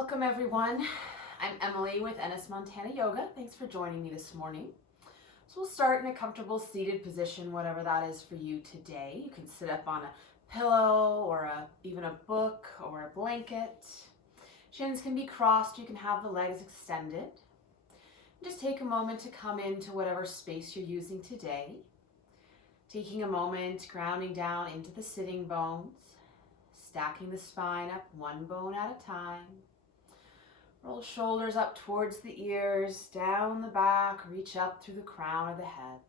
Welcome everyone. I'm Emily with Ennis Montana Yoga. Thanks for joining me this morning. So we'll start in a comfortable seated position, whatever that is for you today. You can sit up on a pillow or even a book or a blanket. Shins can be crossed. You can have the legs extended. Just take a moment to come into whatever space you're using today. Taking a moment, grounding down into the sitting bones, stacking the spine up one bone at a time. Roll shoulders up towards the ears, down the back, reach up through the crown of the head.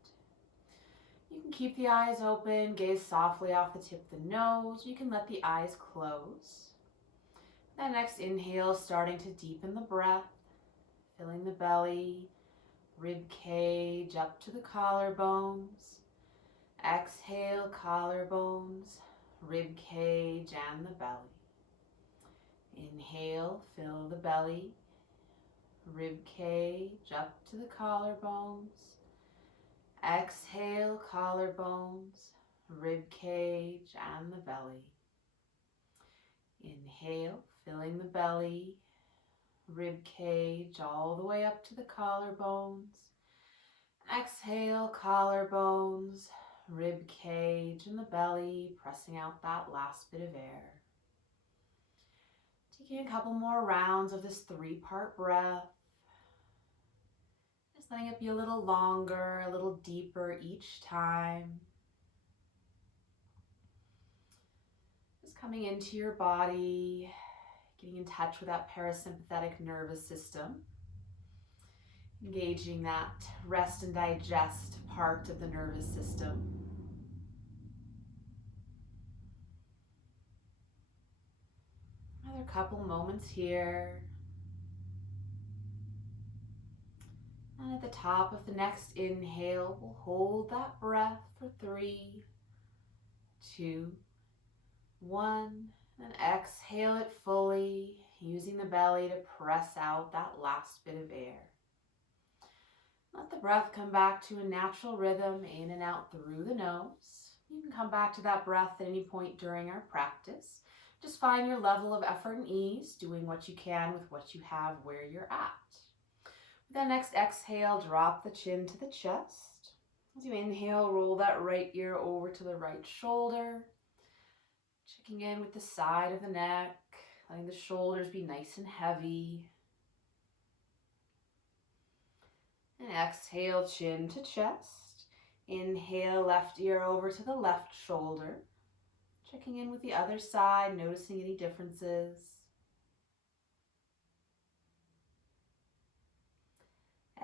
You can keep the eyes open, gaze softly off the tip of the nose. You can let the eyes close. That next inhale, starting to deepen the breath, filling the belly, rib cage up to the collarbones. Exhale, collarbones, rib cage, and the belly. Inhale, fill the belly, rib cage up to the collarbones. Exhale, collarbones, rib cage, and the belly. Inhale, filling the belly, rib cage all the way up to the collarbones. Exhale, collarbones, rib cage, and the belly, pressing out that last bit of air. Taking a couple more rounds of this three-part breath. Just letting it be a little longer, a little deeper each time. Just coming into your body, getting in touch with that parasympathetic nervous system. Engaging that rest and digest part of the nervous system. Another couple moments here. And at the top of the next inhale, we'll hold that breath for 3, 2, 1. And exhale it fully, using the belly to press out that last bit of air. Let the breath come back to a natural rhythm, in and out through the nose. You can come back to that breath at any point during our practice. Just find your level of effort and ease, doing what you can with what you have where you're at. With that next exhale, drop the chin to the chest. As you inhale, roll that right ear over to the right shoulder. Checking in with the side of the neck, letting the shoulders be nice and heavy. And exhale, chin to chest. Inhale, left ear over to the left shoulder. Checking in with the other side, noticing any differences.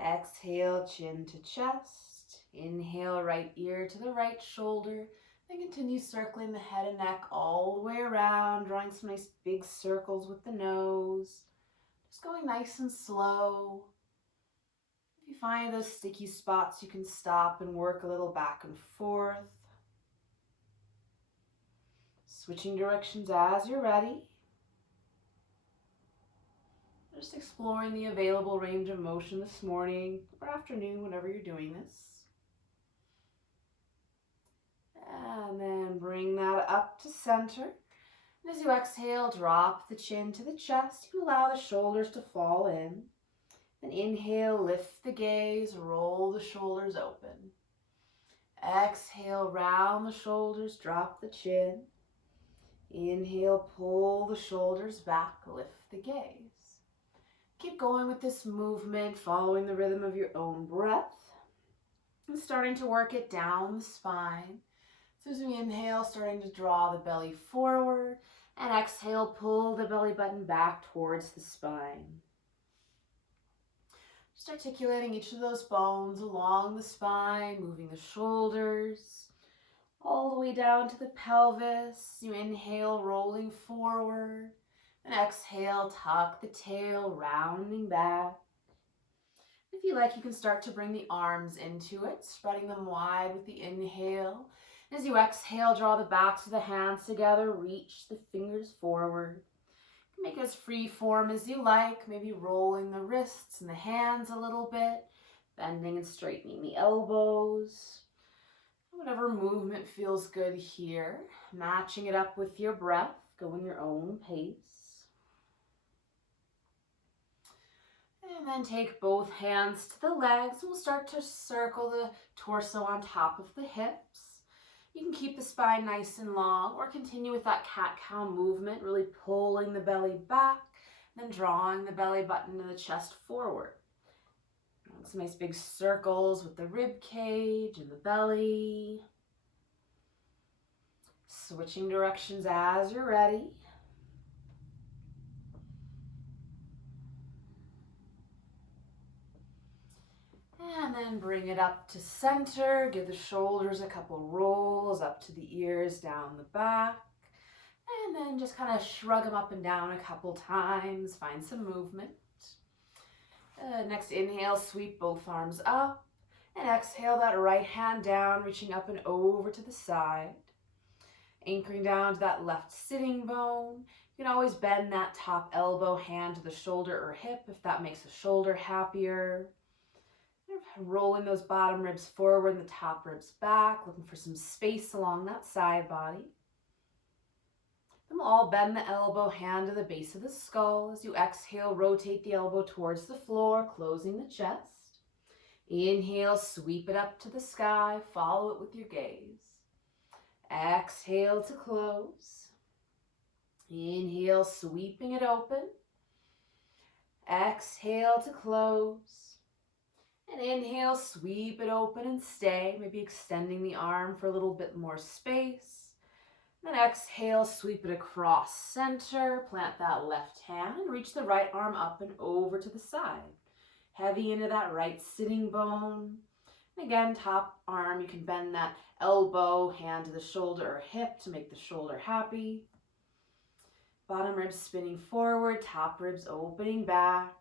Exhale, chin to chest. Inhale, right ear to the right shoulder. Then continue circling the head and neck all the way around, drawing some nice big circles with the nose. Just going nice and slow. If you find those sticky spots, you can stop and work a little back and forth. Switching directions as you're ready. Just exploring the available range of motion this morning or afternoon, whenever you're doing this. And then bring that up to center. And as you exhale, drop the chin to the chest. You allow the shoulders to fall in. Then inhale, lift the gaze, roll the shoulders open. Exhale, round the shoulders, drop the chin. Inhale, pull the shoulders back, lift the gaze. Keep going with this movement, following the rhythm of your own breath. And starting to work it down the spine. So as we inhale, starting to draw the belly forward. And exhale, pull the belly button back towards the spine. Just articulating each of those bones along the spine, moving the shoulders all the way down to the pelvis. You inhale, rolling forward. And exhale, tuck the tail, rounding back. If you like, you can start to bring the arms into it, spreading them wide with the inhale. As you exhale, draw the backs of the hands together, reach the fingers forward. Make it as free form as you like, maybe rolling the wrists and the hands a little bit, bending and straightening the elbows. Whatever movement feels good here, matching it up with your breath, going your own pace. And then take both hands to the legs. We'll start to circle the torso on top of the hips. You can keep the spine nice and long or continue with that cat-cow movement, really pulling the belly back, then drawing the belly button and the chest forward. Some nice big circles with the rib cage and the belly. Switching directions as you're ready. And then bring it up to center. Give the shoulders a couple rolls up to the ears, down the back. And then just kind of shrug them up and down a couple times. Find some movement. Next inhale, sweep both arms up. And exhale that right hand down, reaching up and over to the side. Anchoring down to that left sitting bone. You can always bend that top elbow, hand to the shoulder or hip if that makes the shoulder happier. Rolling those bottom ribs forward and the top ribs back, looking for some space along that side body. Then we'll all bend the elbow, hand to the base of the skull. As you exhale, rotate the elbow towards the floor, closing the chest. Inhale, sweep it up to the sky, follow it with your gaze. Exhale to close. Inhale, sweeping it open. Exhale to close. And inhale, sweep it open and stay, maybe extending the arm for a little bit more space. Then exhale, sweep it across center, plant that left hand and reach the right arm up and over to the side. Heavy into that right sitting bone. And again, top arm, you can bend that elbow, hand to the shoulder or hip to make the shoulder happy. Bottom ribs spinning forward, top ribs opening back.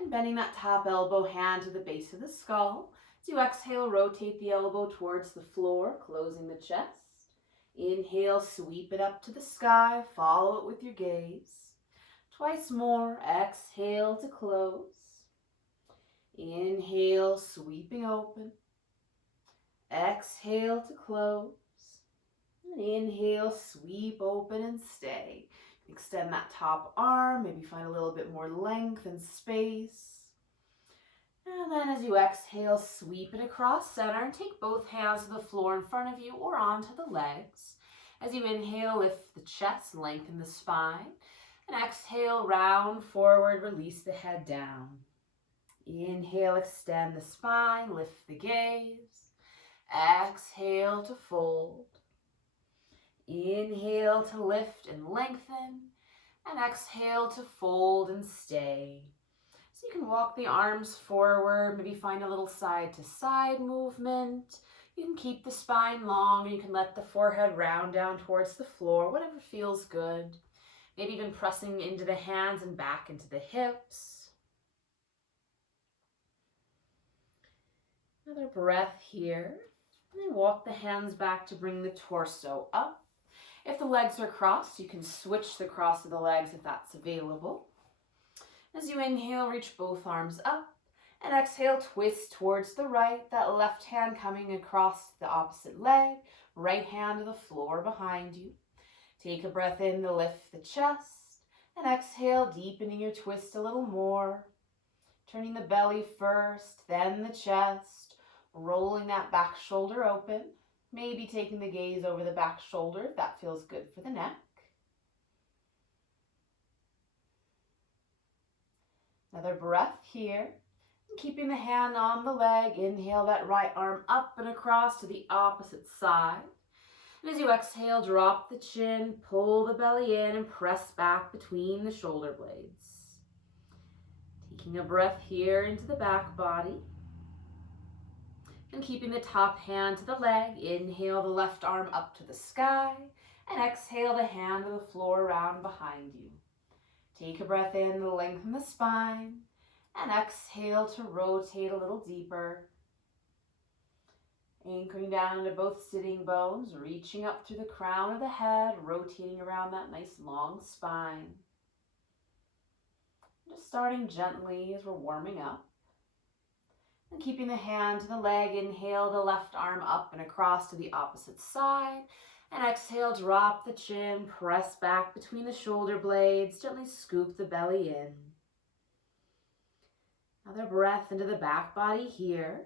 And bending that top elbow, hand to the base of the skull. As you exhale, rotate the elbow towards the floor, closing the chest. Inhale, sweep it up to the sky, follow it with your gaze. Twice more, exhale to close. Inhale, sweeping open. Exhale to close. And inhale, sweep open and stay. Extend that top arm, maybe find a little bit more length and space. And then as you exhale, sweep it across center and take both hands to the floor in front of you or onto the legs. As you inhale, lift the chest, lengthen the spine. And exhale, round forward, release the head down. Inhale, extend the spine, lift the gaze. Exhale to fold. Inhale to lift and lengthen, and exhale to fold and stay. So you can walk the arms forward, maybe find a little side to side movement. You can keep the spine long, or you can let the forehead round down towards the floor, whatever feels good. Maybe even pressing into the hands and back into the hips. Another breath here, and then walk the hands back to bring the torso up. If the legs are crossed, you can switch the cross of the legs if that's available. As you inhale, reach both arms up, and exhale, twist towards the right, that left hand coming across the opposite leg, right hand to the floor behind you. Take a breath in to lift the chest, and exhale, deepening your twist a little more. Turning the belly first, then the chest, rolling that back shoulder open. Maybe taking the gaze over the back shoulder if that feels good for the neck. Another breath here. Keeping the hand on the leg, inhale that right arm up and across to the opposite side. And as you exhale, drop the chin, pull the belly in and press back between the shoulder blades. Taking a breath here into the back body. And keeping the top hand to the leg, inhale the left arm up to the sky, and exhale the hand to the floor around behind you. Take a breath in to lengthen the spine, and exhale to rotate a little deeper. Anchoring down into both sitting bones, reaching up through the crown of the head, rotating around that nice long spine. Just starting gently as we're warming up. And keeping the hand to the leg, inhale the left arm up and across to the opposite side. And exhale, drop the chin, press back between the shoulder blades, gently scoop the belly in. Another breath into the back body here.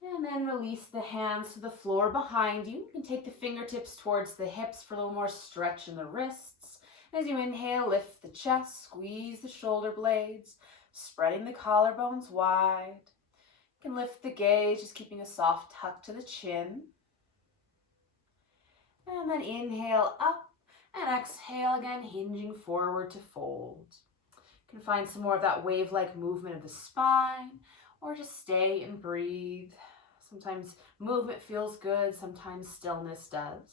And then release the hands to the floor behind you. You can take the fingertips towards the hips for a little more stretch in the wrists. As you inhale, lift the chest, squeeze the shoulder blades, spreading the collarbones wide. You can lift the gaze, just keeping a soft tuck to the chin. And then inhale up and exhale again, hinging forward to fold. You can find some more of that wave-like movement of the spine, or just stay and breathe. Sometimes movement feels good, sometimes stillness does.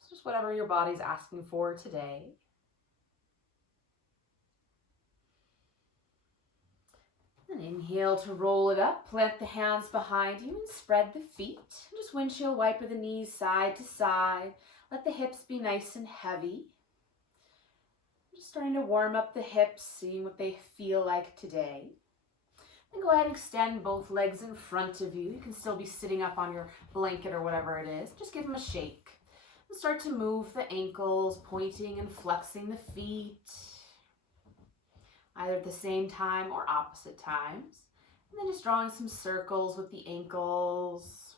So just whatever your body's asking for today. And inhale to roll it up, plant the hands behind you and spread the feet. Just windshield wiper the knees side to side. Let the hips be nice and heavy. Just starting to warm up the hips, seeing what they feel like today. Then go ahead and extend both legs in front of you. You can still be sitting up on your blanket or whatever it is. Just give them a shake. And start to move the ankles, pointing and flexing the feet, either at the same time or opposite times. And then just drawing some circles with the ankles,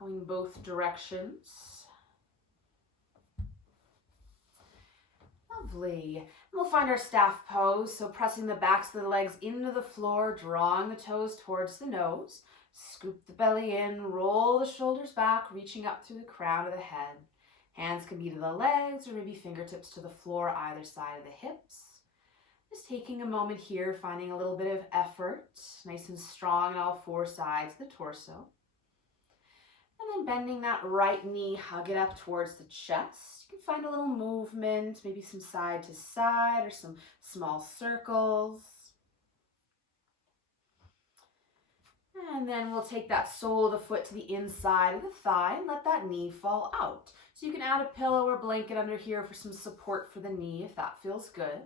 going both directions. Lovely. And we'll find our staff pose. So pressing the backs of the legs into the floor, drawing the toes towards the nose. Scoop the belly in, roll the shoulders back, reaching up through the crown of the head. Hands can be to the legs or maybe fingertips to the floor, either side of the hips. Just taking a moment here, finding a little bit of effort, nice and strong on all four sides of the torso. And then bending that right knee, hug it up towards the chest. You can find a little movement, maybe some side to side or some small circles. And then we'll take that sole of the foot to the inside of the thigh and let that knee fall out. So you can add a pillow or blanket under here for some support for the knee if that feels good.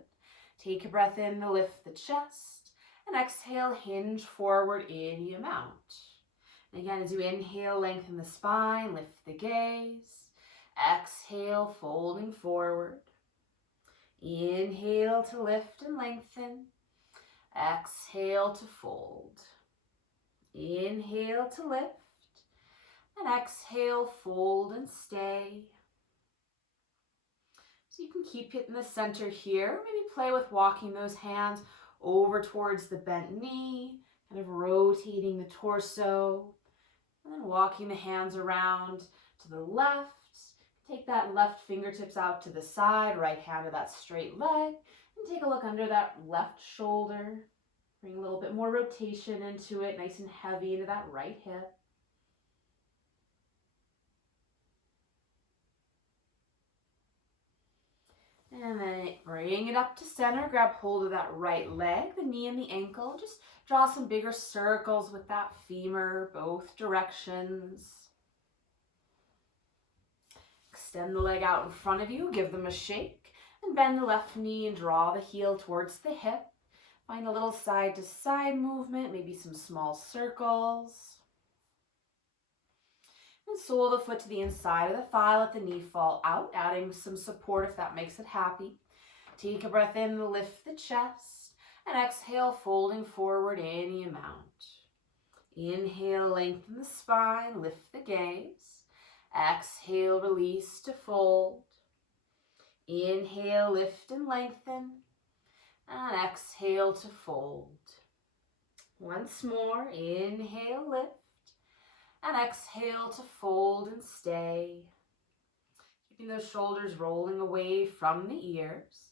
Take a breath in to lift the chest, and exhale, hinge forward any amount. And again, as you inhale, lengthen the spine, lift the gaze. Exhale, folding forward. Inhale to lift and lengthen. Exhale to fold. Inhale to lift, and exhale, fold and stay. So you can keep it in the center here. Maybe play with walking those hands over towards the bent knee, kind of rotating the torso, and then walking the hands around to the left. Take that left fingertips out to the side, right hand to that straight leg, and take a look under that left shoulder. Bring a little bit more rotation into it, nice and heavy into that right hip. And then bring it up to center, grab hold of that right leg, the knee and the ankle. Just draw some bigger circles with that femur, both directions. Extend the leg out in front of you, give them a shake, and bend the left knee and draw the heel towards the hip. Find a little side to side movement, maybe some small circles. And sole the foot to the inside of the thigh, let the knee fall out, adding some support if that makes it happy. Take a breath in, lift the chest, and exhale, folding forward any amount. Inhale, lengthen the spine, lift the gaze. Exhale, release to fold. Inhale, lift and lengthen. And exhale to fold. Once more, inhale, lift. And exhale to fold and stay. Keeping those shoulders rolling away from the ears.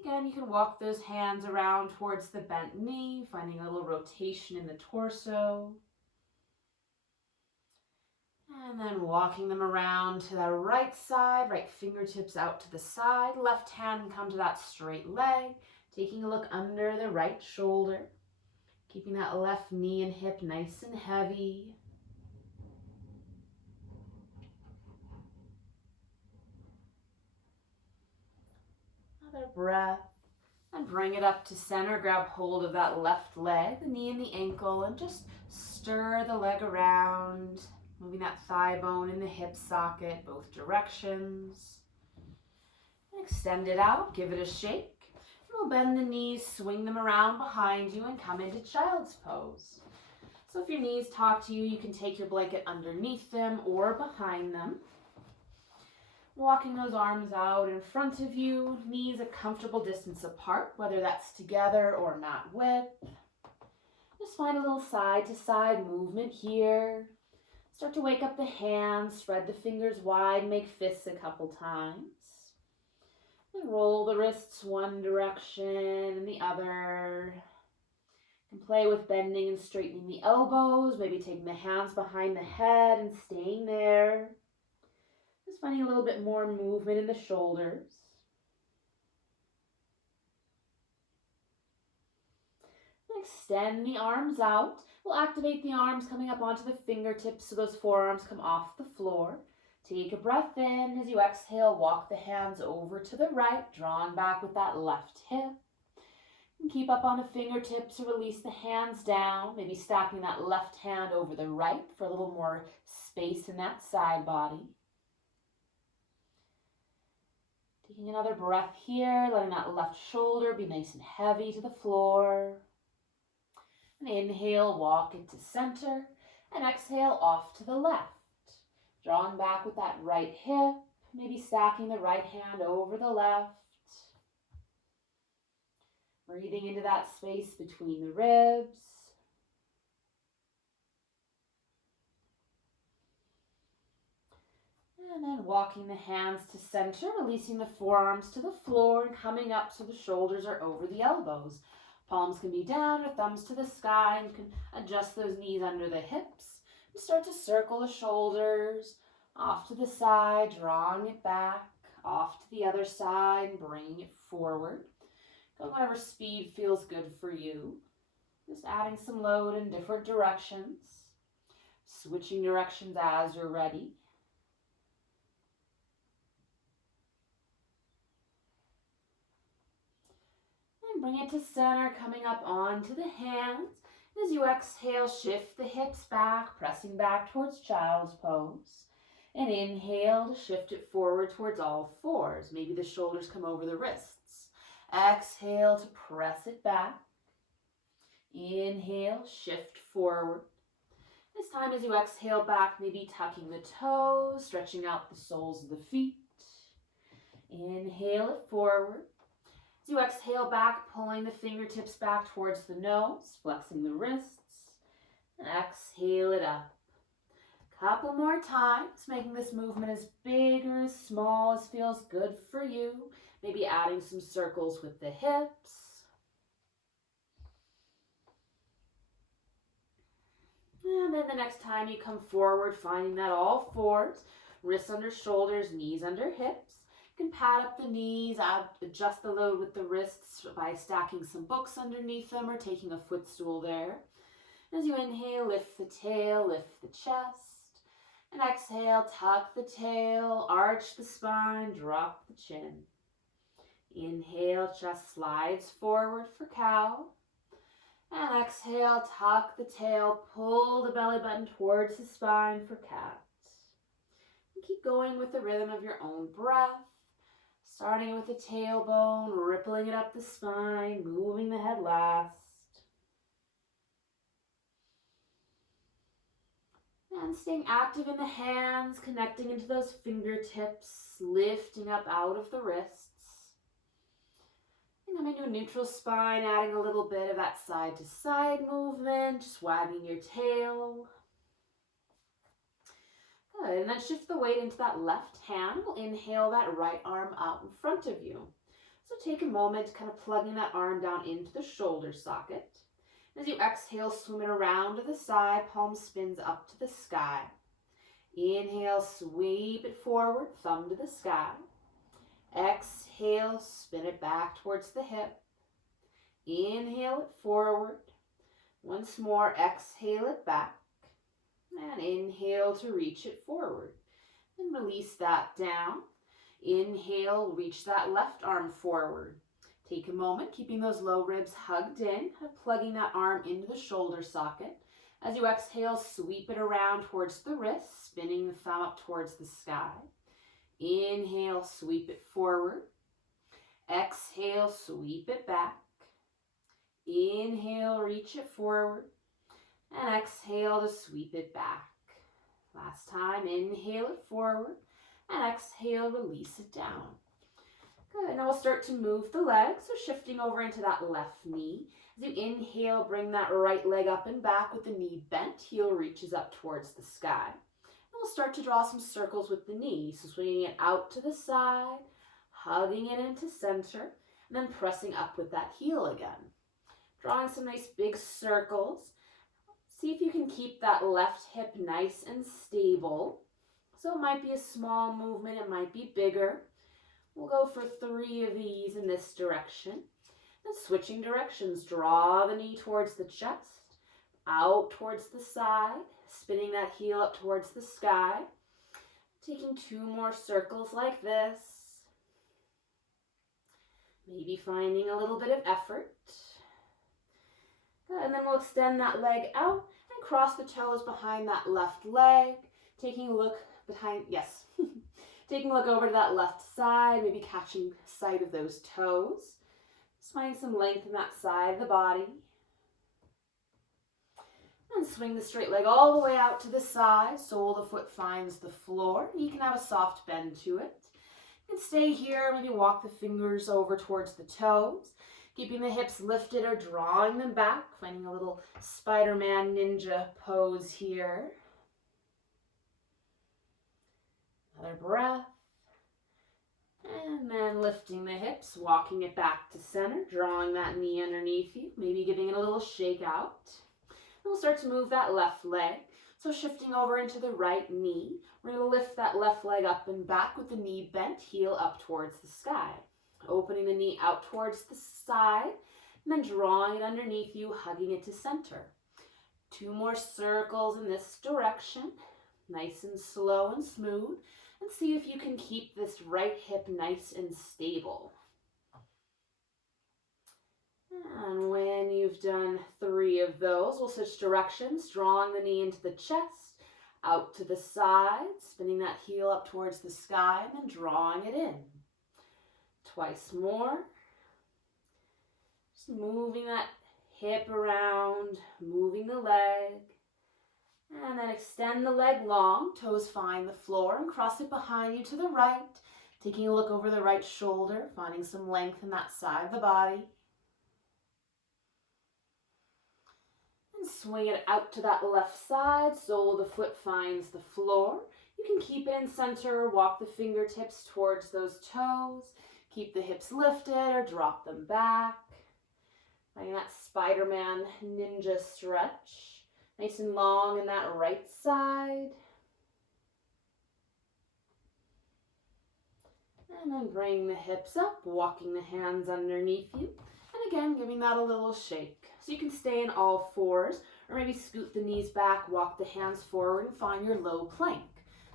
Again, you can walk those hands around towards the bent knee, finding a little rotation in the torso. And then walking them around to the right side, right fingertips out to the side. Left hand come to that straight leg. Taking a look under the right shoulder. Keeping that left knee and hip nice and heavy. Another breath. And bring it up to center. Grab hold of that left leg, the knee and the ankle, and just stir the leg around. Moving that thigh bone in the hip socket, both directions. And extend it out, give it a shake. And we'll bend the knees, swing them around behind you and come into child's pose. So if your knees talk to you, you can take your blanket underneath them or behind them. Walking those arms out in front of you, knees a comfortable distance apart, whether that's together or mat width. Just find a little side to side movement here. Start to wake up the hands, spread the fingers wide, make fists a couple times. And roll the wrists one direction and the other. You can play with bending and straightening the elbows, maybe taking the hands behind the head and staying there. Just finding a little bit more movement in the shoulders. And extend the arms out. We'll activate the arms coming up onto the fingertips so those forearms come off the floor. Take a breath in. As you exhale, walk the hands over to the right, drawing back with that left hip. And keep up on the fingertips to release the hands down, maybe stacking that left hand over the right for a little more space in that side body. Taking another breath here, letting that left shoulder be nice and heavy to the floor. And inhale, walk into center, and exhale off to the left. Drawing back with that right hip, maybe stacking the right hand over the left. Breathing into that space between the ribs. And then walking the hands to center, releasing the forearms to the floor and coming up so the shoulders are over the elbows. Palms can be down or thumbs to the sky, and you can adjust those knees under the hips. And start to circle the shoulders off to the side, drawing it back, off to the other side, and bringing it forward. Go whatever speed feels good for you. Just adding some load in different directions. Switching directions as you're ready. Bring it to center, coming up onto the hands. As you exhale, shift the hips back, pressing back towards child's pose. And inhale to shift it forward towards all fours. Maybe the shoulders come over the wrists. Exhale to press it back. Inhale, shift forward. This time as you exhale back, maybe tucking the toes, stretching out the soles of the feet. Inhale it forward. As you exhale back, pulling the fingertips back towards the nose, flexing the wrists, and exhale it up. Couple more times, making this movement as big or as small as feels good for you. Maybe adding some circles with the hips. And then the next time you come forward, finding that all fours, wrists under shoulders, knees under hips. You can pad up the knees, adjust the load with the wrists by stacking some books underneath them or taking a footstool there. As you inhale, lift the tail, lift the chest. And exhale, tuck the tail, arch the spine, drop the chin. Inhale, chest slides forward for cow. And exhale, tuck the tail, pull the belly button towards the spine for cat. And keep going with the rhythm of your own breath. Starting with the tailbone, rippling it up the spine, moving the head last. And staying active in the hands, connecting into those fingertips, lifting up out of the wrists. And coming to a neutral spine, adding a little bit of that side to side movement, just wagging your tail. Good, and then shift the weight into that left hand. We'll inhale that right arm out in front of you. So take a moment kind of plugging that arm down into the shoulder socket. As you exhale, swim it around to the side, palm spins up to the sky. Inhale, sweep it forward, thumb to the sky. Exhale, spin it back towards the hip. Inhale it forward. Once more, exhale it back. And inhale to reach it forward. And release that down. Inhale, reach that left arm forward. Take a moment, keeping those low ribs hugged in, kind of plugging that arm into the shoulder socket. As you exhale, sweep it around towards the wrist, spinning the thumb up towards the sky. Inhale, sweep it forward. Exhale, sweep it back. Inhale, reach it forward. And exhale to sweep it back. Last time, inhale it forward. And exhale, release it down. Good, now we'll start to move the legs, so shifting over into that left knee. As you inhale, bring that right leg up and back with the knee bent. Heel reaches up towards the sky. And we'll start to draw some circles with the knee, so swinging it out to the side, hugging it into center, and then pressing up with that heel again. Drawing some nice big circles. See if you can keep that left hip nice and stable. So it might be a small movement, it might be bigger. We'll go for 3 of these in this direction. And switching directions, draw the knee towards the chest, out towards the side, spinning that heel up towards the sky. Taking 2 more circles like this. Maybe finding a little bit of effort. Good. And then we'll extend that leg out and cross the toes behind that left leg. Taking a look behind, yes. Taking a look over to that left side, maybe catching sight of those toes. Just finding some length in that side of the body. And swing the straight leg all the way out to the side. Sole of the foot finds the floor. You can have a soft bend to it. You can stay here, maybe walk the fingers over towards the toes. Keeping the hips lifted or drawing them back. Finding a little Spider-Man ninja pose here. Another breath. And then lifting the hips, walking it back to center, drawing that knee underneath you, maybe giving it a little shake out. And we'll start to move that left leg. So shifting over into the right knee, we're going to lift that left leg up and back with the knee bent, heel up towards the sky. Opening the knee out towards the side, and then drawing it underneath you, hugging it to center. 2 more circles in this direction, nice and slow and smooth. And see if you can keep this right hip nice and stable. And when you've done 3 of those, we'll switch directions, drawing the knee into the chest, out to the side, spinning that heel up towards the sky, and then drawing it in. Twice more. Just moving that hip around, moving the leg. And then extend the leg long, toes find the floor, and cross it behind you to the right. Taking a look over the right shoulder, finding some length in that side of the body. And swing it out to that left side, sole of the foot finds the floor. You can keep it in center, walk the fingertips towards those toes. Keep the hips lifted or drop them back. Finding that Spider-Man ninja stretch. Nice and long in that right side. And then bring the hips up, walking the hands underneath you. And again, giving that a little shake. So you can stay in all 4s, or maybe scoot the knees back, walk the hands forward, and find your low plank.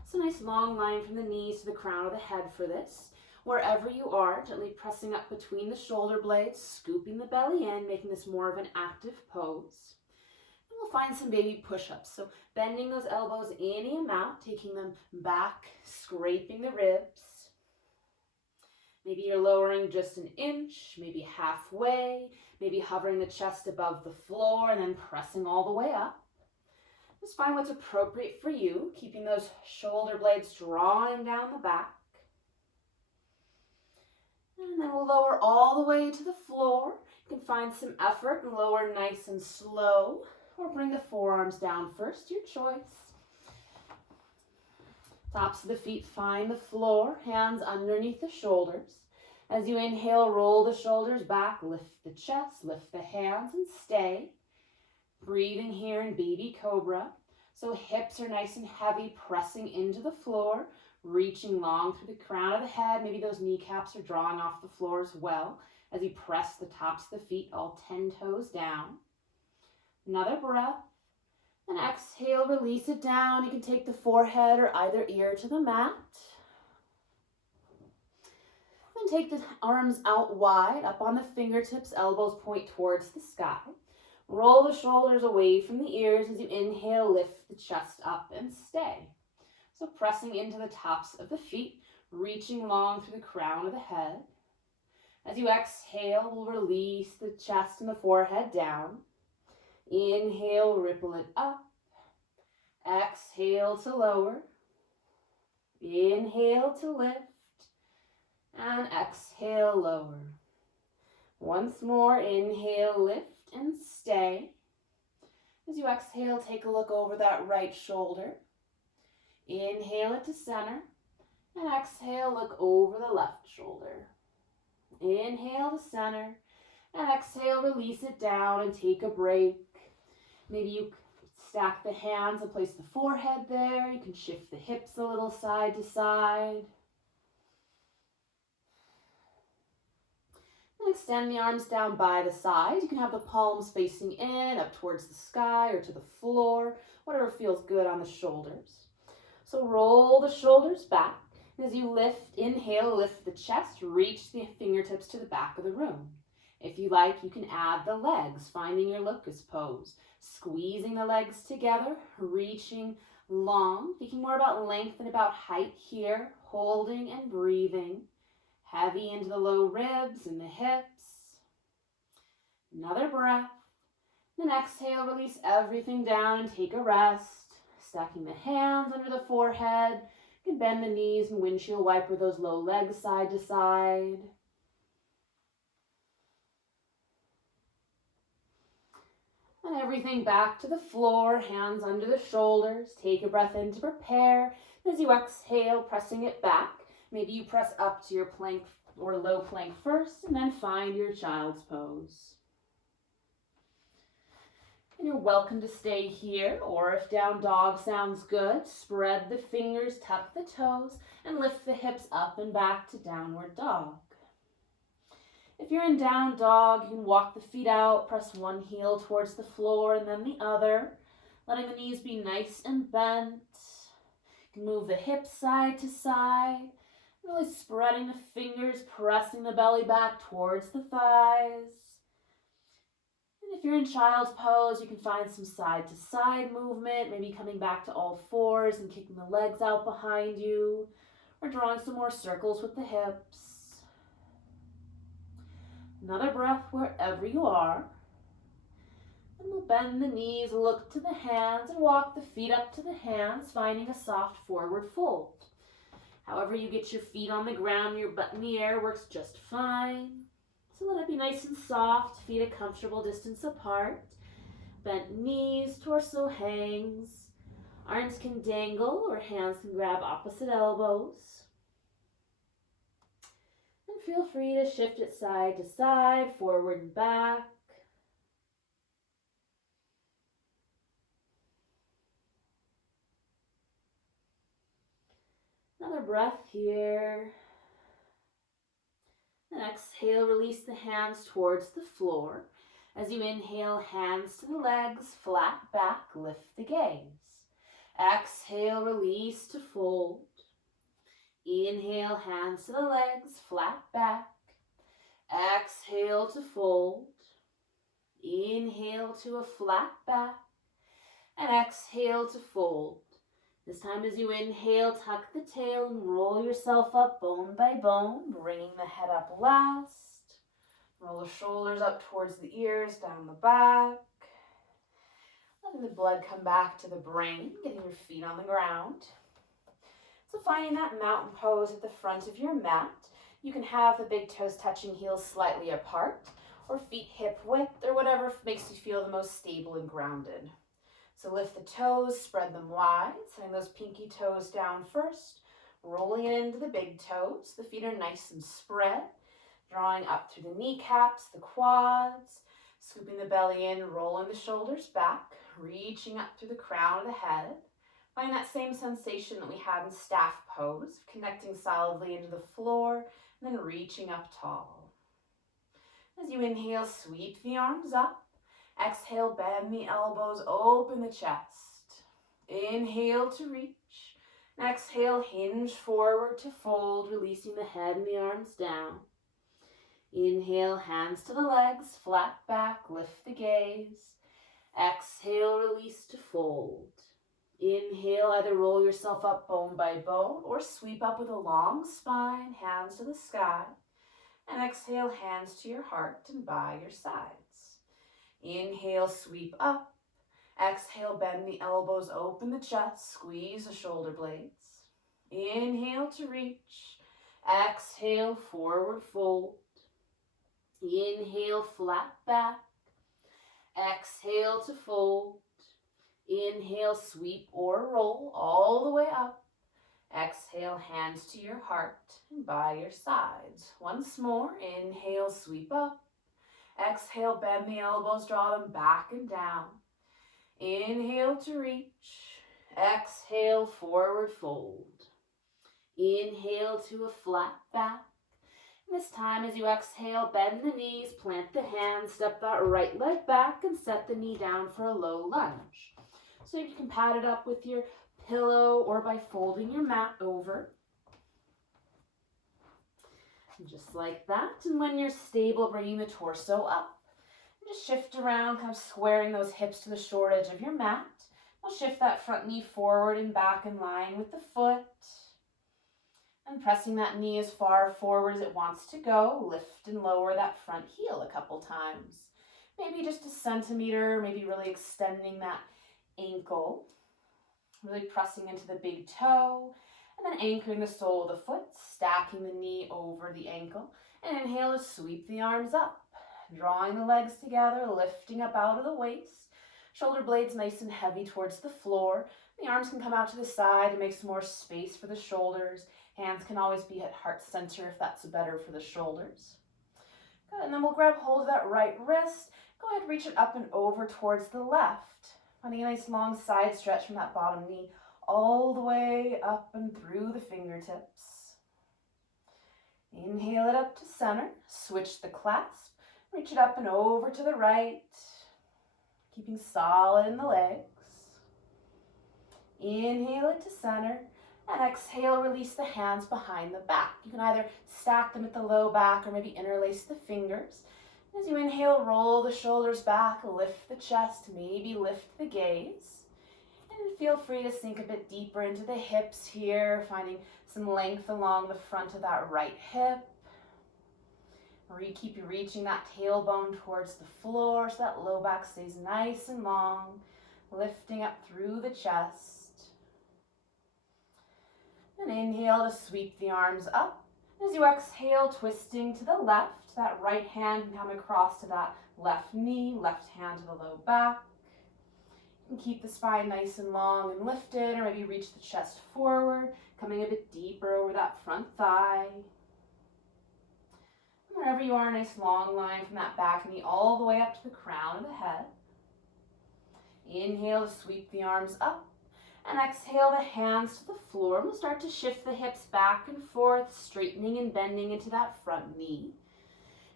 So nice long line from the knees to the crown of the head for this. Wherever you are, gently pressing up between the shoulder blades, scooping the belly in, making this more of an active pose. We'll find some baby push-ups. So bending those elbows any amount, taking them back, scraping the ribs. Maybe you're lowering just an inch, maybe halfway, maybe hovering the chest above the floor and then pressing all the way up. Just find what's appropriate for you, keeping those shoulder blades drawing down the back. And then we'll lower all the way to the floor. You can find some effort and lower nice and slow. Or bring the forearms down first, your choice. Tops of the feet find the floor, hands underneath the shoulders. As you inhale, roll the shoulders back, lift the chest, lift the hands, and stay. Breathing here in baby cobra. So hips are nice and heavy, pressing into the floor, reaching long through the crown of the head. Maybe those kneecaps are drawing off the floor as well as you press the tops of the feet, all 10 toes down. Another breath, and exhale, release it down. You can take the forehead or either ear to the mat. Then take the arms out wide, up on the fingertips, elbows point towards the sky. Roll the shoulders away from the ears as you inhale, lift the chest up and stay. So pressing into the tops of the feet, reaching long through the crown of the head. As you exhale, we'll release the chest and the forehead down. Inhale, ripple it up. Exhale to lower. Inhale to lift. And exhale, lower. Once more, inhale, lift and stay. As you exhale, take a look over that right shoulder. Inhale it to center. And exhale, look over the left shoulder. Inhale to center. And exhale, release it down and take a break. Maybe you stack the hands and place the forehead there. You can shift the hips a little side to side. And extend the arms down by the side. You can have the palms facing in, up towards the sky or to the floor, whatever feels good on the shoulders. So roll the shoulders back. And as you lift, inhale, lift the chest, reach the fingertips to the back of the room. If you like, you can add the legs, finding your locust pose. Squeezing the legs together, reaching long, thinking more about length than about height here, holding and breathing. Heavy into the low ribs and the hips. Another breath. Then exhale, release everything down and take a rest. Stacking the hands under the forehead. You can bend the knees and windshield wiper those low legs side to side. And everything back to the floor, hands under the shoulders. Take a breath in to prepare. As you exhale, pressing it back. Maybe you press up to your plank or low plank first, and then find your child's pose. And you're welcome to stay here, or if down dog sounds good, spread the fingers, tuck the toes, and lift the hips up and back to downward dog. If you're in down dog, you can walk the feet out, press one heel towards the floor and then the other, letting the knees be nice and bent. You can move the hips side to side, really spreading the fingers, pressing the belly back towards the thighs. And if you're in child's pose, you can find some side to side movement, maybe coming back to all fours and kicking the legs out behind you, or drawing some more circles with the hips. Another breath wherever you are. And we'll bend the knees, look to the hands, and walk the feet up to the hands, finding a soft forward fold. However you get your feet on the ground, your butt in the air works just fine. So let it be nice and soft, feet a comfortable distance apart. Bent knees, torso hangs. Arms can dangle or hands can grab opposite elbows. And feel free to shift it side to side, forward and back. Another breath here. And exhale, release the hands towards the floor. As you inhale, hands to the legs, flat back, lift the gaze. Exhale, release to fold. Inhale, hands to the legs, flat back. Exhale to fold. Inhale to a flat back. And exhale to fold. This time as you inhale, tuck the tail and roll yourself up bone by bone, bringing the head up last. Roll the shoulders up towards the ears, down the back. Letting the blood come back to the brain, getting your feet on the ground. So finding that mountain pose at the front of your mat. You can have the big toes touching heels slightly apart, or feet hip width, or whatever makes you feel the most stable and grounded. So lift the toes, spread them wide, setting those pinky toes down first, rolling it into the big toes. The feet are nice and spread, drawing up through the kneecaps, the quads, scooping the belly in, rolling the shoulders back, reaching up through the crown of the head. Find that same sensation that we had in staff pose, connecting solidly into the floor, and then reaching up tall. As you inhale, sweep the arms up. Exhale, bend the elbows, open the chest. Inhale to reach. And exhale, hinge forward to fold, releasing the head and the arms down. Inhale, hands to the legs, flat back, lift the gaze. Exhale, release to fold. Inhale, either roll yourself up bone by bone or sweep up with a long spine, hands to the sky. And exhale, hands to your heart and by your sides. Inhale, sweep up. Exhale, bend the elbows, open the chest, squeeze the shoulder blades. Inhale to reach. Exhale, forward fold. Inhale, flat back. Exhale to fold. Inhale, sweep or roll all the way up. Exhale, hands to your heart and by your sides. Once more, inhale, sweep up. Exhale, bend the elbows, draw them back and down. Inhale to reach. Exhale, forward fold. Inhale to a flat back. This time as you exhale, bend the knees, plant the hands, step that right leg back and set the knee down for a low lunge. So you can pat it up with your pillow or by folding your mat over. Just like that. And when you're stable, bringing the torso up. Just shift around, kind of squaring those hips to the short edge of your mat. We'll shift that front knee forward and back in line with the foot. And pressing that knee as far forward as it wants to go. Lift and lower that front heel a couple times. Maybe just a centimeter, maybe really extending that ankle. Really pressing into the big toe. And then anchoring the sole of the foot, stacking the knee over the ankle. And inhale to sweep the arms up. Drawing the legs together, lifting up out of the waist. Shoulder blades nice and heavy towards the floor. The arms can come out to the side to make some more space for the shoulders. Hands can always be at heart center if that's better for the shoulders. Good, and then we'll grab hold of that right wrist. Go ahead, reach it up and over towards the left. Finding a nice long side stretch from that bottom knee all the way up and through the fingertips. Inhale it up to center. Switch the clasp. Reach it up and over to the right. Keeping solid in the legs. Inhale it to center. And exhale, release the hands behind the back. You can either stack them at the low back or maybe interlace the fingers. As you inhale, roll the shoulders back, lift the chest, maybe lift the gaze. And feel free to sink a bit deeper into the hips here, finding some length along the front of that right hip. Keep reaching that tailbone towards the floor so that low back stays nice and long, lifting up through the chest. And inhale to sweep the arms up. As you exhale, twisting to the left, that right hand can come across to that left knee, left hand to the low back. You can keep the spine nice and long and lifted, or maybe reach the chest forward, coming a bit deeper over that front thigh. Wherever you are, a nice long line from that back knee all the way up to the crown of the head. Inhale to sweep the arms up. And exhale the hands to the floor. We'll start to shift the hips back and forth, straightening and bending into that front knee.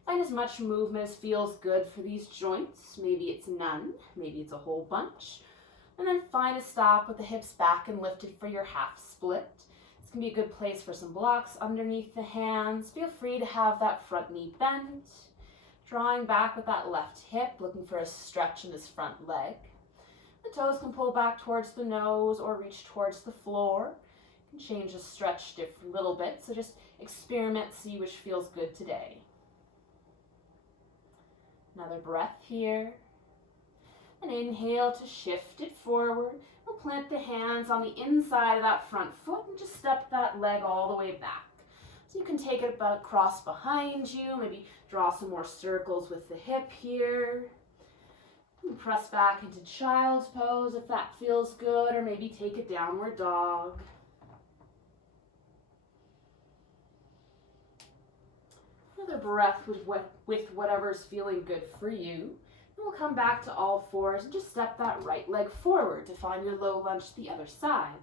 Find as much movement as feels good for these joints. Maybe it's none, maybe it's a whole bunch. And then find a stop with the hips back and lifted for your half split. This can be a good place for some blocks underneath the hands. Feel free to have that front knee bent. Drawing back with that left hip, looking for a stretch in this front leg. The toes can pull back towards the nose or reach towards the floor. You can change the stretch a little bit, so just experiment, see which feels good today. Another breath here. And inhale to shift it forward. We'll plant the hands on the inside of that front foot and just step that leg all the way back. So you can take it across behind you, maybe draw some more circles with the hip here. And press back into child's pose if that feels good, or maybe take a downward dog. Another breath with whatever's feeling good for you. And we'll come back to all fours and just step that right leg forward to find your low lunge to the other side.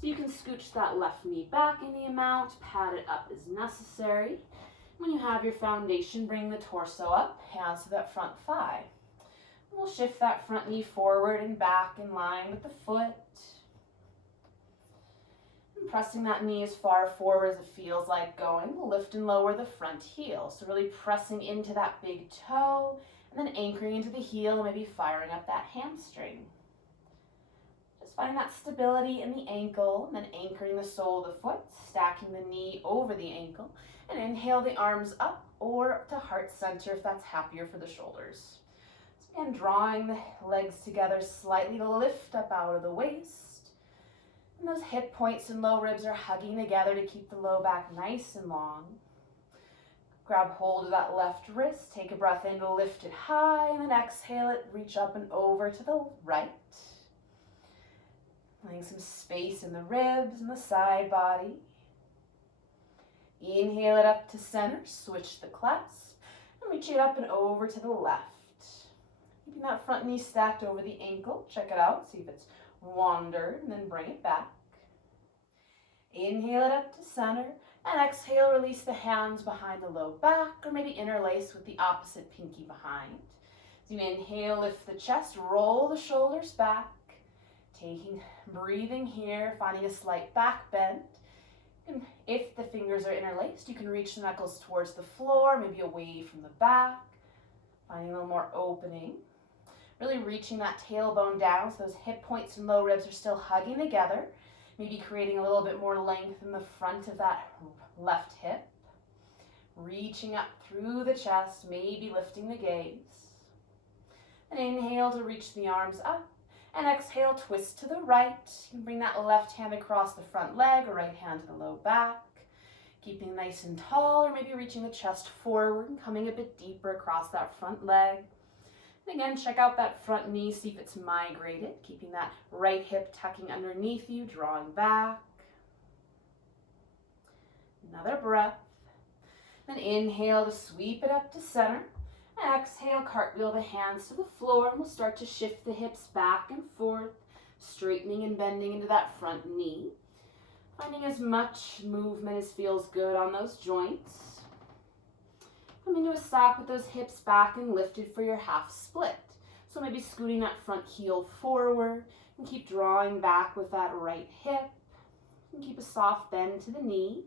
So you can scooch that left knee back any amount, pat it up as necessary. When you have your foundation, bring the torso up, hands to that front thigh. We'll shift that front knee forward and back in line with the foot. And pressing that knee as far forward as it feels like going. We'll lift and lower the front heel. So really pressing into that big toe And then anchoring into the heel, maybe firing up that hamstring. Just finding that stability in the ankle, and then anchoring the sole of the foot, stacking the knee over the ankle, and inhale the arms up or to heart center if that's happier for the shoulders. So again, drawing the legs together slightly to lift up out of the waist. And those hip points and low ribs are hugging together to keep the low back nice and long. Grab hold of that left wrist, take a breath in to lift it high, and then exhale it, reach up and over to the right. Letting some space in the ribs and the side body. Inhale it up to center, switch the clasp, and reach it up and over to the left. Keeping that front knee stacked over the ankle, check it out, see if it's wandered, and then bring it back. Inhale it up to center, and exhale, release the hands behind the low back, or maybe interlace with the opposite pinky behind. As you inhale, lift the chest, roll the shoulders back, breathing here, finding a slight back bend. And if the fingers are interlaced, you can reach the knuckles towards the floor, maybe away from the back, finding a little more opening. Really reaching that tailbone down so those hip points and low ribs are still hugging together. Maybe creating a little bit more length in the front of that left hip. Reaching up through the chest, maybe lifting the gaze. And inhale to reach the arms up. And exhale, twist to the right. You can bring that left hand across the front leg or right hand to the low back. Keeping nice and tall, or maybe reaching the chest forward and coming a bit deeper across that front leg. And again, check out that front knee, see if it's migrated. Keeping that right hip tucking underneath you, drawing back. Another breath. Then inhale to sweep it up to center. And exhale, cartwheel the hands to the floor, and we'll start to shift the hips back and forth, straightening and bending into that front knee. Finding as much movement as feels good on those joints. Coming to a stop with those hips back and lifted for your half split. So maybe scooting that front heel forward and keep drawing back with that right hip. And keep a soft bend to the knee.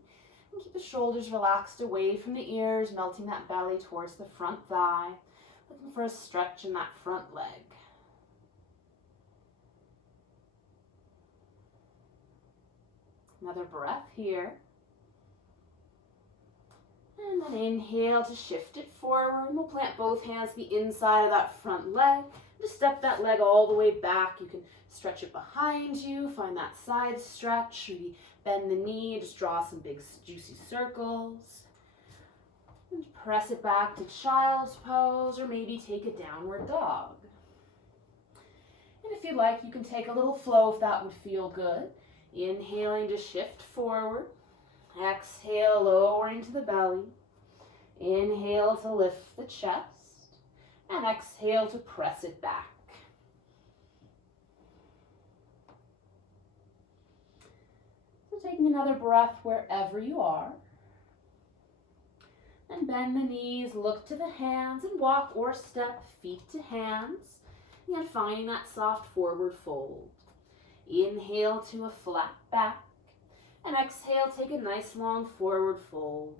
And keep the shoulders relaxed away from the ears, melting that belly towards the front thigh. Looking for a stretch in that front leg. Another breath here. And then inhale to shift it forward. And we'll plant both hands to the inside of that front leg. Just step that leg all the way back. You can stretch it behind you. Find that side stretch. Maybe bend the knee. Just draw some big juicy circles. And press it back to child's pose, or maybe take a downward dog. And if you like, you can take a little flow if that would feel good. Inhaling to shift forward. Exhale, lowering to the belly. Inhale to lift the chest. And exhale to press it back. So taking another breath wherever you are. And bend the knees, look to the hands, and walk or step feet to hands. And finding that soft forward fold. Inhale to a flat back. And exhale, take a nice long forward fold.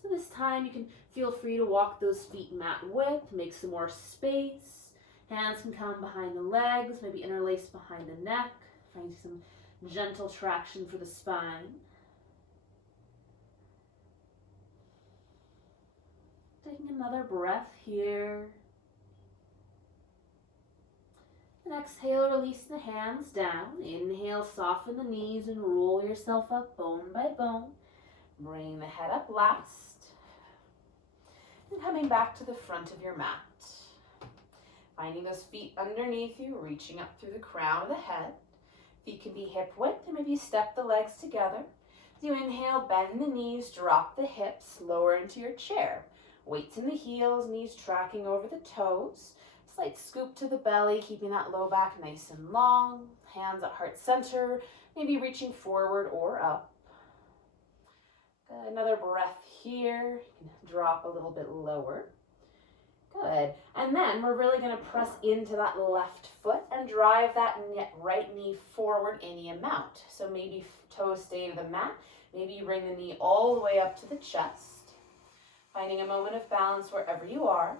So this time you can feel free to walk those feet mat width, make some more space. Hands can come behind the legs, maybe interlace behind the neck. Find some gentle traction for the spine. Taking another breath here. And exhale, release the hands down. Inhale, soften the knees and roll yourself up bone by bone. Bring the head up last. And coming back to the front of your mat. Finding those feet underneath you, reaching up through the crown of the head. Feet can be hip width, and maybe step the legs together. As you inhale, bend the knees, drop the hips, lower into your chair. Weights in the heels, knees tracking over the toes. Slight scoop to the belly, keeping that low back nice and long. Hands at heart center, maybe reaching forward or up. Good. Another breath here. You can drop a little bit lower. Good. And then we're really going to press into that left foot and drive that right knee forward any amount. So maybe toes stay to the mat. Maybe you bring the knee all the way up to the chest. Finding a moment of balance wherever you are.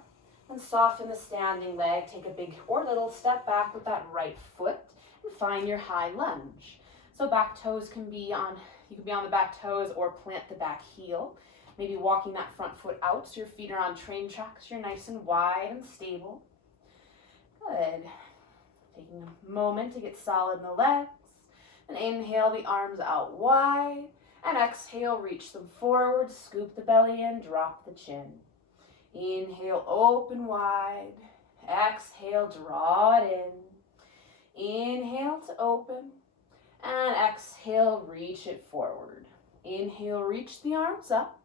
And soften the standing leg. Take a big or little step back with that right foot and find your high lunge. So back toes can be on, you can be on the back toes or plant the back heel. Maybe walking that front foot out so your feet are on train tracks. You're nice and wide and stable. Good. Taking a moment to get solid in the legs. And inhale the arms out wide. And exhale, reach them forward. Scoop the belly in, drop the chin. Inhale, open wide. Exhale, draw it in. Inhale to open. And exhale, reach it forward. Inhale, reach the arms up.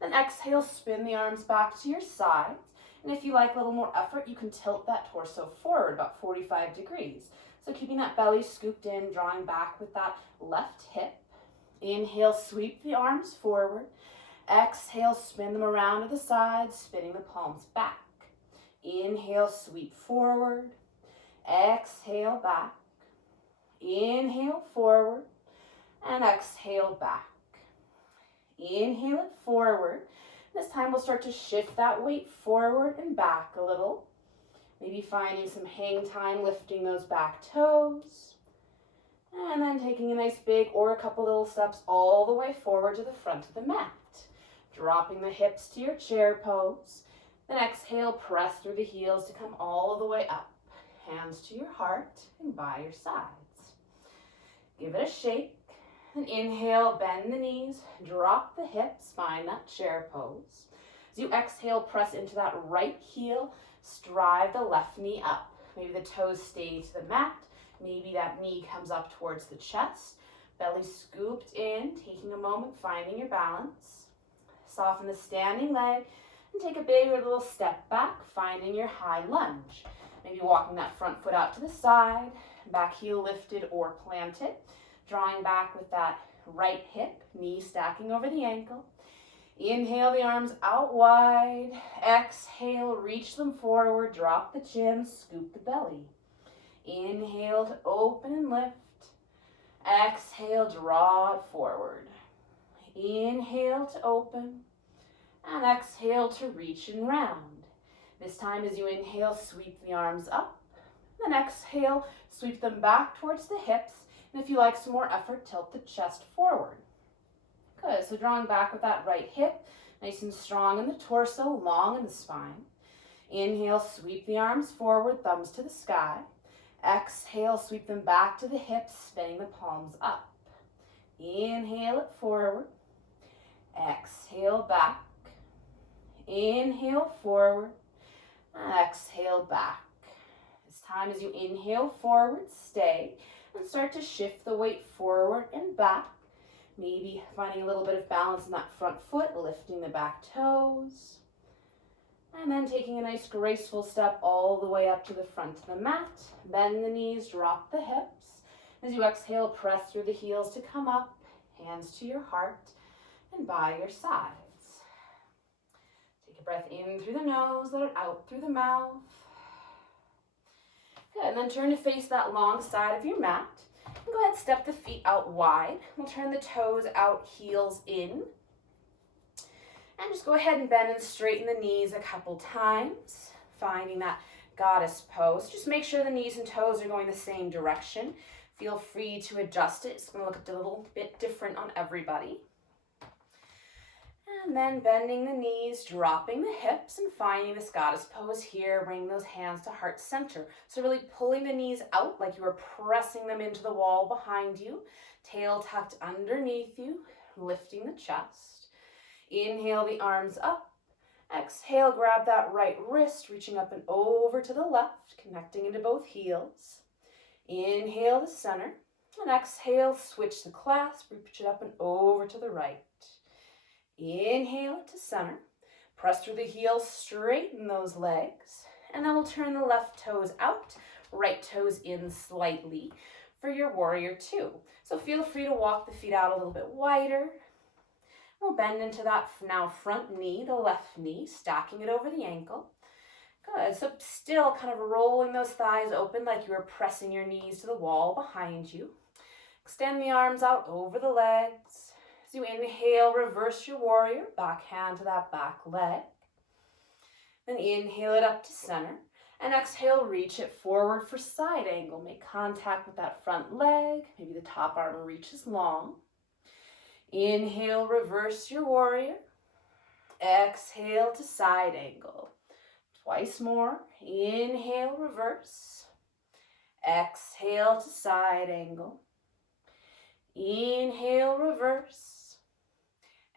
Then exhale, spin the arms back to your sides. And if you like a little more effort, you can tilt that torso forward about 45 degrees. So keeping that belly scooped in, drawing back with that left hip. Inhale, sweep the arms forward. Exhale, spin them around to the sides, spinning the palms back. Inhale, sweep forward. Exhale, back. Inhale, forward. And exhale, back. Inhale it forward. This time we'll start to shift that weight forward and back a little. Maybe finding some hang time, lifting those back toes. And then taking a nice big or a couple little steps all the way forward to the front of the mat. Dropping the hips to your chair pose. Then exhale, press through the heels to come all the way up. Hands to your heart and by your sides. Give it a shake. And inhale, bend the knees, drop the hips, find that chair pose. As you exhale, press into that right heel, drive the left knee up. Maybe the toes stay to the mat. Maybe that knee comes up towards the chest. Belly scooped in, taking a moment, finding your balance. Soften the standing leg and take a big or little step back, finding your high lunge. Maybe walking that front foot out to the side, back heel lifted or planted. Drawing back with that right hip, knee stacking over the ankle. Inhale the arms out wide. Exhale, reach them forward, drop the chin, scoop the belly. Inhale to open and lift. Exhale, draw it forward. Inhale to open. And exhale to reach and round. This time as you inhale, sweep the arms up. Then exhale, sweep them back towards the hips. And if you like some more effort, tilt the chest forward. Good, so drawing back with that right hip, nice and strong in the torso, long in the spine. Inhale, sweep the arms forward, thumbs to the sky. Exhale, sweep them back to the hips, spinning the palms up. Inhale it forward. Exhale back. Inhale forward. Exhale back. This time as you inhale forward, stay. And start to shift the weight forward and back. Maybe finding a little bit of balance in that front foot, lifting the back toes. And then taking a nice graceful step all the way up to the front of the mat. Bend the knees, drop the hips. As you exhale, press through the heels to come up. Hands to your heart and by your sides. Take a breath in through the nose, let it out through the mouth. Good, and then turn to face that long side of your mat. And go ahead, step the feet out wide. We'll turn the toes out, heels in. And just go ahead and bend and straighten the knees a couple times, finding that goddess pose. Just make sure the knees and toes are going the same direction. Feel free to adjust it. It's going to look a little bit different on everybody. And then bending the knees, dropping the hips, and finding this goddess pose here. Bring those hands to heart center. So really pulling the knees out like you were pressing them into the wall behind you. Tail tucked underneath you, lifting the chest. Inhale the arms up. Exhale, grab that right wrist, reaching up and over to the left, connecting into both heels. Inhale to center. And exhale, switch the clasp, reach it up and over to the right. Inhale it to center. Press through the heels, straighten those legs. And then we'll turn the left toes out, right toes in slightly for your warrior two. So feel free to walk the feet out a little bit wider. We'll bend into that now front knee, the left knee, stacking it over the ankle. Good, so still kind of rolling those thighs open like you were pressing your knees to the wall behind you. Extend the arms out over the legs. As you inhale, reverse your warrior, back hand to that back leg. Then inhale it up to center. And exhale, reach it forward for side angle. Make contact with that front leg. Maybe the top arm reaches long. Inhale, reverse your warrior. Exhale to side angle. Twice more. Inhale, reverse. Exhale to side angle. Inhale, reverse.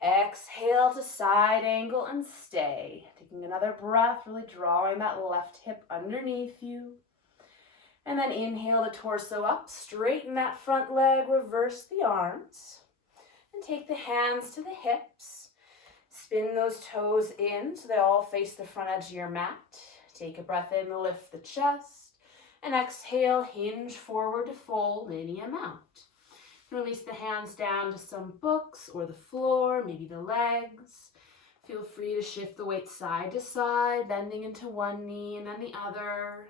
Exhale to side angle and stay. Taking another breath, really drawing that left hip underneath you. And then inhale the torso up, straighten that front leg, reverse the arms. And take the hands to the hips. Spin those toes in so they all face the front edge of your mat. Take a breath in, lift the chest. And exhale, hinge forward to fold any amount. Release the hands down to some books or the floor, maybe the legs. Feel free to shift the weight side to side, bending into one knee and then the other.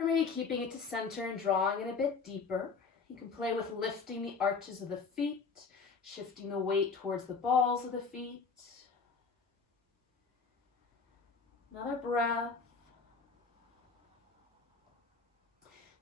Or maybe keeping it to center and drawing it a bit deeper. You can play with lifting the arches of the feet, shifting the weight towards the balls of the feet. Another breath.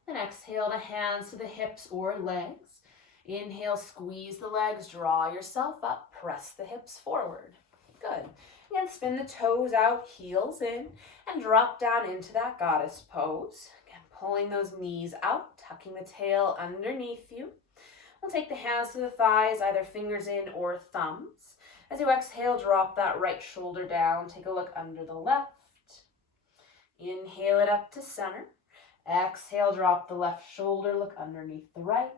Then exhale the hands to the hips or legs. Inhale, squeeze the legs, draw yourself up, press the hips forward. Good. Again, spin the toes out, heels in, and drop down into that goddess pose. Again, pulling those knees out, tucking the tail underneath you. We'll take the hands to the thighs, either fingers in or thumbs. As you exhale, drop that right shoulder down. Take a look under the left. Inhale it up to center. Exhale, drop the left shoulder, look underneath the right.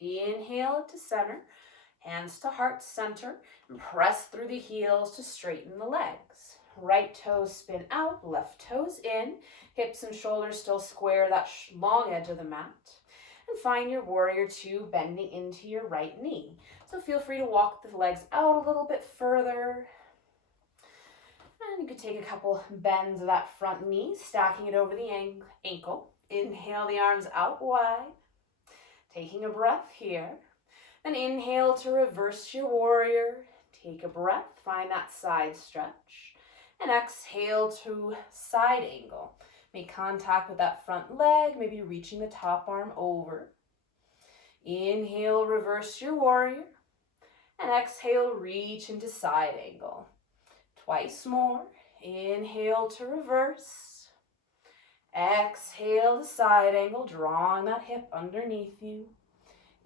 Inhale it to center, hands to heart center, and press through the heels to straighten the legs. Right toes spin out, left toes in, hips and shoulders still square that long edge of the mat. And find your warrior two, bending into your right knee. So feel free to walk the legs out a little bit further. And you could take a couple bends of that front knee, stacking it over the ankle. Inhale the arms out wide. Taking a breath here. Then inhale to reverse your warrior. Take a breath, find that side stretch. And exhale to side angle. Make contact with that front leg, maybe reaching the top arm over. Inhale, reverse your warrior. And exhale, reach into side angle. Twice more. Inhale to reverse. Exhale to side angle, drawing that hip underneath you.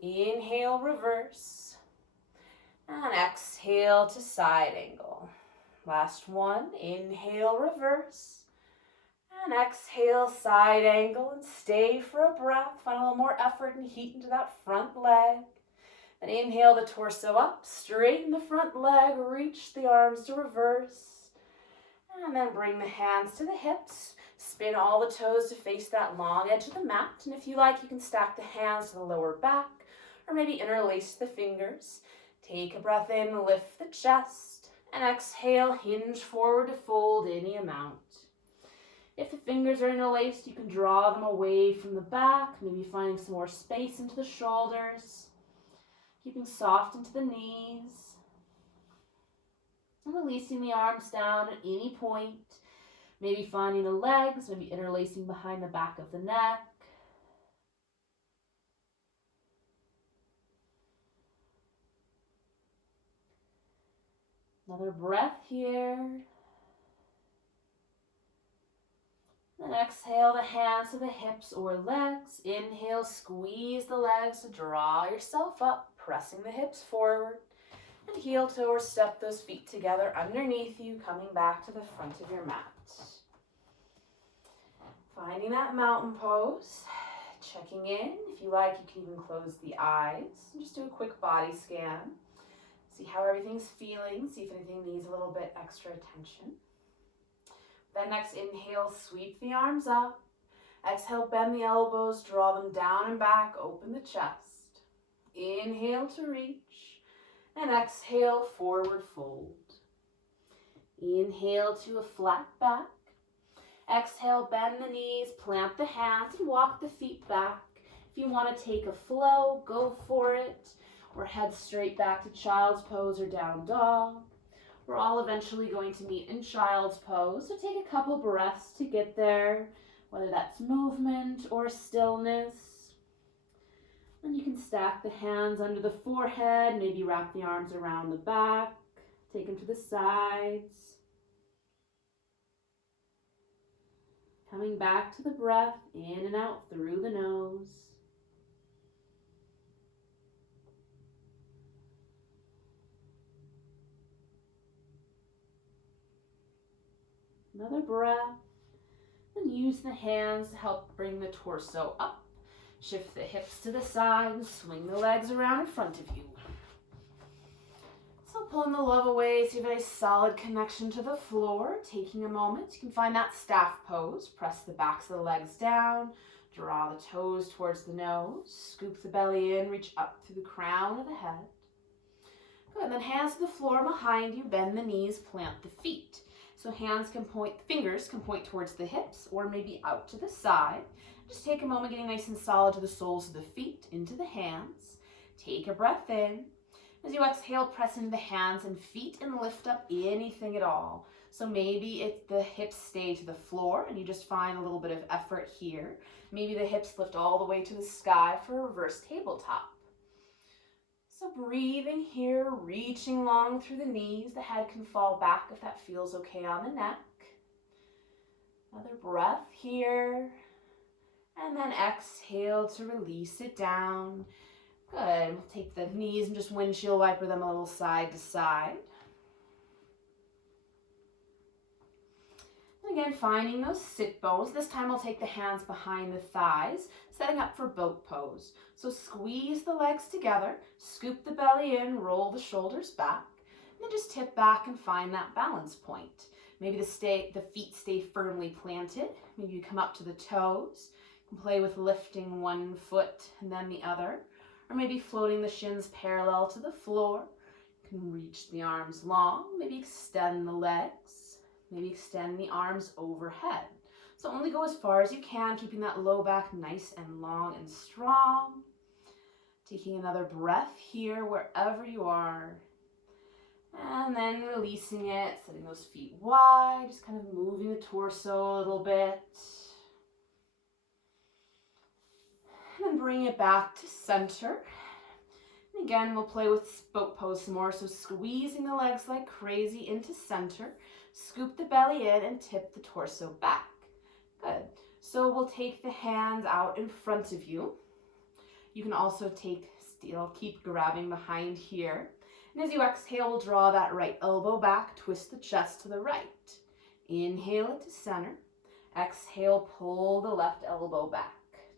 Inhale, reverse. And exhale to side angle. Last one. Inhale, reverse. And exhale, side angle, and stay for a breath. Find a little more effort and heat into that front leg. And inhale the torso up, straighten the front leg, reach the arms to reverse. And then bring the hands to the hips. Spin all the toes to face that long edge of the mat. And if you like, you can stack the hands to the lower back or maybe interlace the fingers. Take a breath in, lift the chest. And exhale, hinge forward to fold any amount. If the fingers are interlaced, you can draw them away from the back, maybe finding some more space into the shoulders. Keeping soft into the knees. And releasing the arms down at any point. Maybe finding the legs, maybe interlacing behind the back of the neck. Another breath here. Then exhale the hands to the hips or legs. Inhale, squeeze the legs to draw yourself up, pressing the hips forward. And heel toe or step those feet together underneath you, coming back to the front of your mat. Finding that mountain pose, checking in. If you like, you can even close the eyes and just do a quick body scan. See how everything's feeling, see if anything needs a little bit extra attention. Then next inhale, sweep the arms up. Exhale, bend the elbows, draw them down and back, open the chest. Inhale to reach. And exhale, forward fold. Inhale to a flat back. Exhale, bend the knees, plant the hands, and walk the feet back. If you want to take a flow, go for it. Or head straight back to child's pose or down dog. We're all eventually going to meet in child's pose, so take a couple breaths to get there, whether that's movement or stillness. And you can stack the hands under the forehead, maybe wrap the arms around the back, take them to the sides. Coming back to the breath, in and out through the nose. Another breath. And use the hands to help bring the torso up. Shift the hips to the side and swing the legs around in front of you. So pulling the love away so you have a nice solid connection to the floor. Taking a moment, you can find that staff pose. Press the backs of the legs down. Draw the toes towards the nose. Scoop the belly in, reach up through the crown of the head. Good, and then hands to the floor behind you. Bend the knees, plant the feet. So fingers can point towards the hips or maybe out to the side. Just take a moment getting nice and solid to the soles of the feet, into the hands. Take a breath in. As you exhale, press into the hands and feet and lift up anything at all. So maybe the hips stay to the floor and you just find a little bit of effort here. Maybe the hips lift all the way to the sky for a reverse tabletop. So breathing here, reaching long through the knees. The head can fall back if that feels okay on the neck. Another breath here. And then exhale to release it down. Good. We'll take the knees and just windshield wiper them a little side to side. And again, finding those sit bones. This time I'll take the hands behind the thighs, setting up for boat pose. So squeeze the legs together, scoop the belly in, roll the shoulders back, and then just tip back and find that balance point. Maybe the feet stay firmly planted. Maybe you come up to the toes. You can play with lifting one foot and then the other, or maybe floating the shins parallel to the floor. You can reach the arms long, maybe extend the legs, maybe extend the arms overhead. So only go as far as you can, keeping that low back nice and long and strong. Taking another breath here wherever you are. And then releasing it, setting those feet wide, just kind of moving the torso a little bit. And then bring it back to center. And again, we'll play with boat pose some more. So squeezing the legs like crazy into center. Scoop the belly in and tip the torso back. Good. So we'll take the hands out in front of you. You can also keep grabbing behind here. And as you exhale, we'll draw that right elbow back, twist the chest to the right. Inhale it to center. Exhale, pull the left elbow back,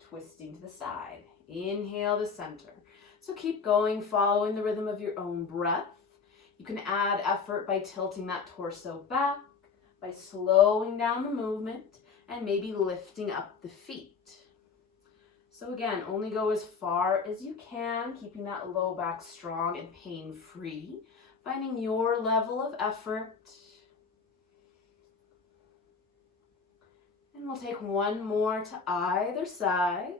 twisting to the side. Inhale to center. So keep going, following the rhythm of your own breath. You can add effort by tilting that torso back, by slowing down the movement, and maybe lifting up the feet. So again, only go as far as you can, keeping that low back strong and pain-free, finding your level of effort. And we'll take one more to either side.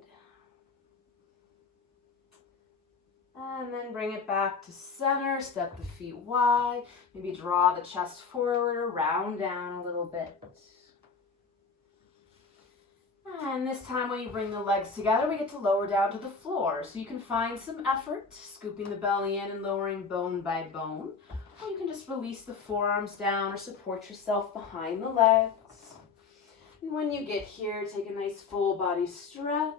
And then bring it back to center, step the feet wide, maybe draw the chest forward or round down a little bit. And this time when you bring the legs together, we get to lower down to the floor. So you can find some effort, scooping the belly in and lowering bone by bone. Or you can just release the forearms down or support yourself behind the legs. And when you get here, take a nice full body stretch.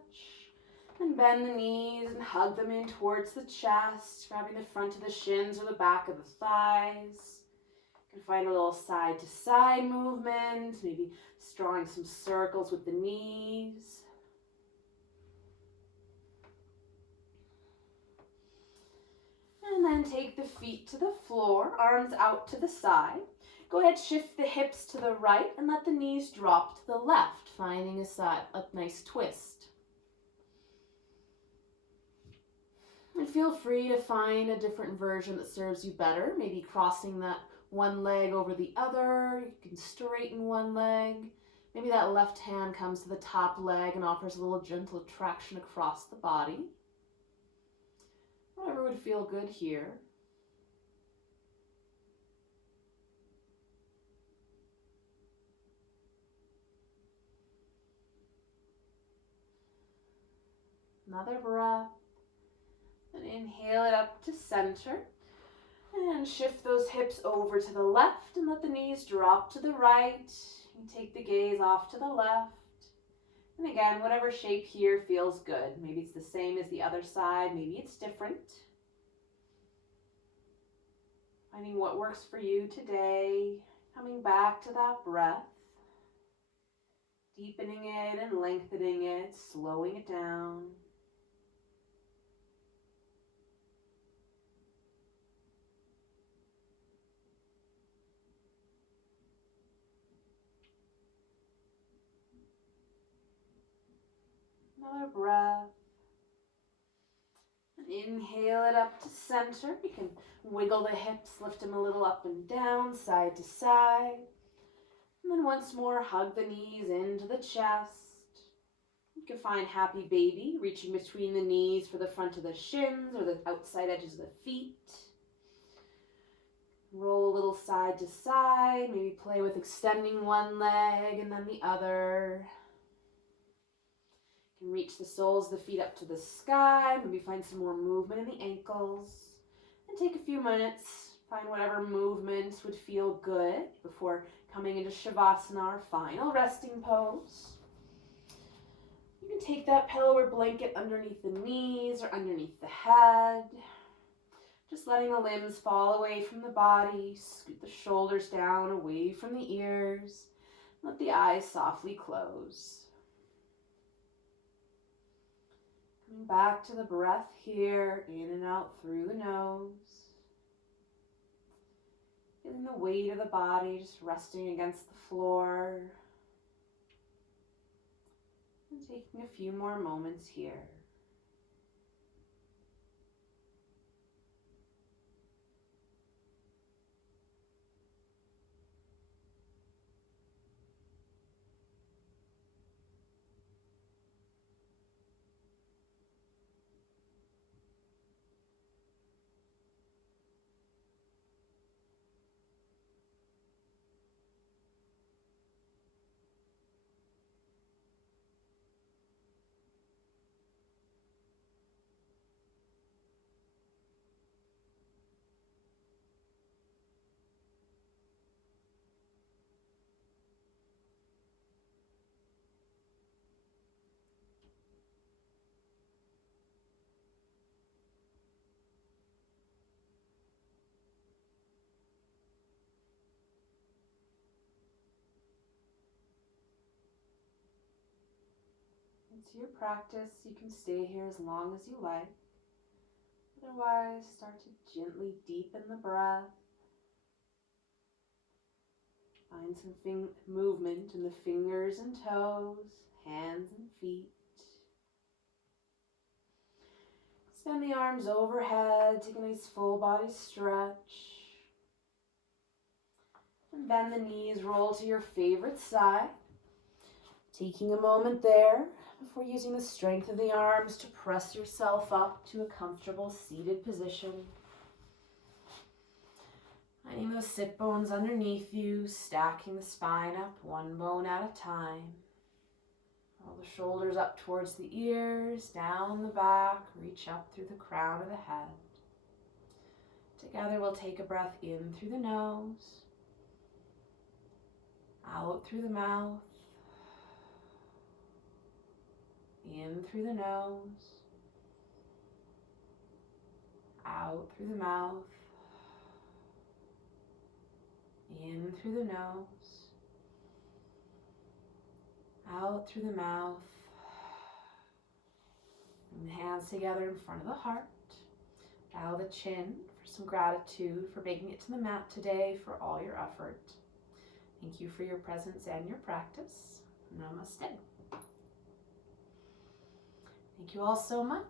And bend the knees and hug them in towards the chest, grabbing the front of the shins or the back of the thighs. You can find a little side to side movement, maybe drawing some circles with the knees. And then take the feet to the floor, arms out to the side. Go ahead, shift the hips to the right and let the knees drop to the left, finding a nice twist. And feel free to find a different version that serves you better, maybe crossing that one leg over the other. You can straighten one leg. Maybe that left hand comes to the top leg and offers a little gentle traction across the body. Whatever would feel good here. Another breath. And inhale it up to center. And shift those hips over to the left and let the knees drop to the right. And take the gaze off to the left. And again, whatever shape here feels good. Maybe it's the same as the other side. Maybe it's different. Finding what works for you today. Coming back to that breath. Deepening it and lengthening it. Slowing it down. Another breath. Inhale it up to center. You can wiggle the hips, lift them a little up and down, side to side. And then once more, hug the knees into the chest. You can find happy baby, reaching between the knees for the front of the shins or the outside edges of the feet. Roll a little side to side, maybe play with extending one leg and then the other. You can reach the soles of the feet up to the sky, maybe find some more movement in the ankles. And take a few minutes, find whatever movements would feel good before coming into Shavasana, our final resting pose. You can take that pillow or blanket underneath the knees or underneath the head. Just letting the limbs fall away from the body, scoot the shoulders down away from the ears. Let the eyes softly close. Coming back to the breath here, in and out through the nose. Feeling the weight of the body just resting against the floor. And taking a few more moments here. It's your practice. You can stay here as long as you like. Otherwise, start to gently deepen the breath. Find some movement in the fingers and toes, hands and feet. Extend the arms overhead, take a nice full body stretch. And bend the knees, roll to your favorite side. Taking a moment there before using the strength of the arms to press yourself up to a comfortable seated position. Finding those sit bones underneath you, stacking the spine up one bone at a time. Roll the shoulders up towards the ears, down the back, reach up through the crown of the head. Together we'll take a breath in through the nose, out through the mouth, in through the nose, out through the mouth, in through the nose, out through the mouth. And the hands together in front of the heart. Bow the chin for some gratitude for making it to the mat today, for all your effort. Thank you for your presence and your practice. Namaste. Thank you all so much.